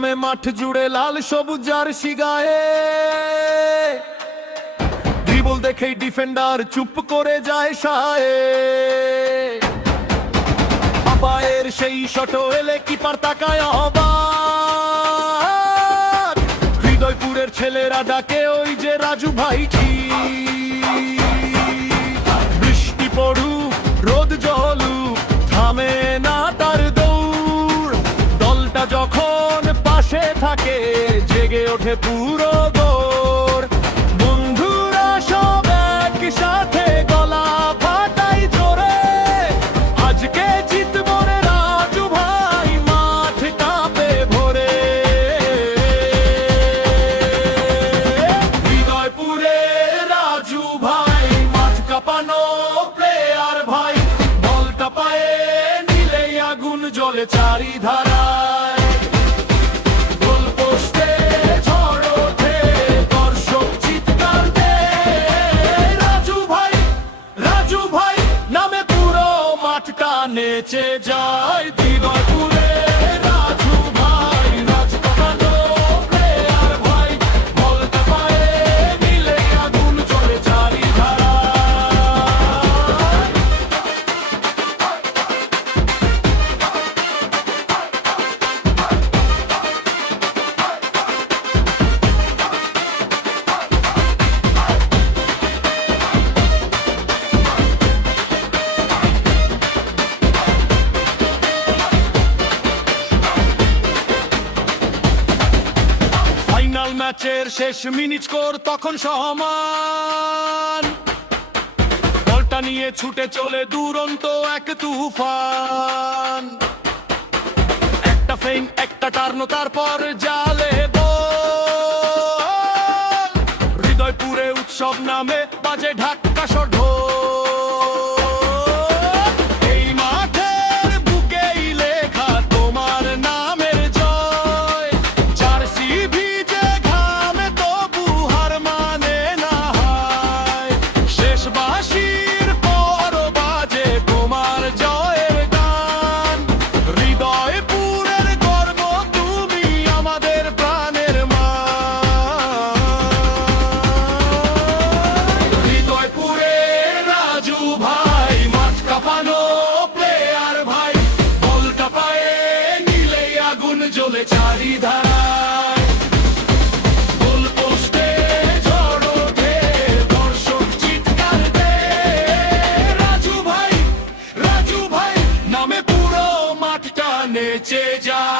নামে মাঠ জুড়ে লাল সবুজ জার্সি গায়ে, ড্রিবল দেখেই ডিফেন্ডার চুপ করে যায় সায়ে। পায়ের সেই শট এলে কিপার তাকায় অবাক, হৃদয়পুরের ছেলেরা ডাকে ওই যে রাজু ভাই ঠিক। বৃষ্টি পড়ুক রোদ জ্বলুক থামে না তার দৌড়, দলটা যখন পাশে থাকে জেগে ওঠে পুরো দৌড়। বন্ধুরা সব একসাথে গলা ফাটাই জোরে, আজকে জিতবো রে রাজু ভাই, মাঠ কাঁপে ভরে। হৃদয়পুরে রাজু ভাই মাঠ কাঁপানো প্লেয়ার ভাই, বলটা পায়ে নিলেই আগুন জ্বলে চারিধারায়। গোল পোস্টে ঝড় ওঠে দর্শক চিৎকার দেয়, রাজু ভাই রাজু ভাই নামে পুরো মাঠটা নেচে যায়। হৃদয়পুরে রাজু ভাই রাজ কাঁপানো প্লেয়ার ভাই, বলটা পায়ে নিলেই আগুন জ্বলে চারিধারায়। ফাইনাল ম্যাচের শেষ মিনিট স্কোর তখন সমান, বলটা নিয়ে ছুটে চলে দুরন্ত এক তুফান। একটা ফেইন একটা টার্ন তারপর জালে বল, হৃদয়পুরে উৎসব নামে বাজে ঢাক্কা ঢোল। এই মাঠের বুকেই লেখা তোমার নামের জয়, জার্সি ভিজে ঘামে তবু হার মানে না হয়। শেষ বাঁশির পর বাজে তোমার জয়ের গান, হৃদয়পুরের গর্ব তুমি আমাদের প্রাণের মান। হৃদয়পুরে রাজু ভাই মাঠ কাঁপানো প্লেয়ার ভাই, বলটা পায়ে নিলেই আগুন জ্বলে চারিধারায়। গোল পোস্টে ঝড় ওঠে দর্শক চিৎকার দেয়, রাজু ভাই নামে পুরো মাঠটা নেচে যায়।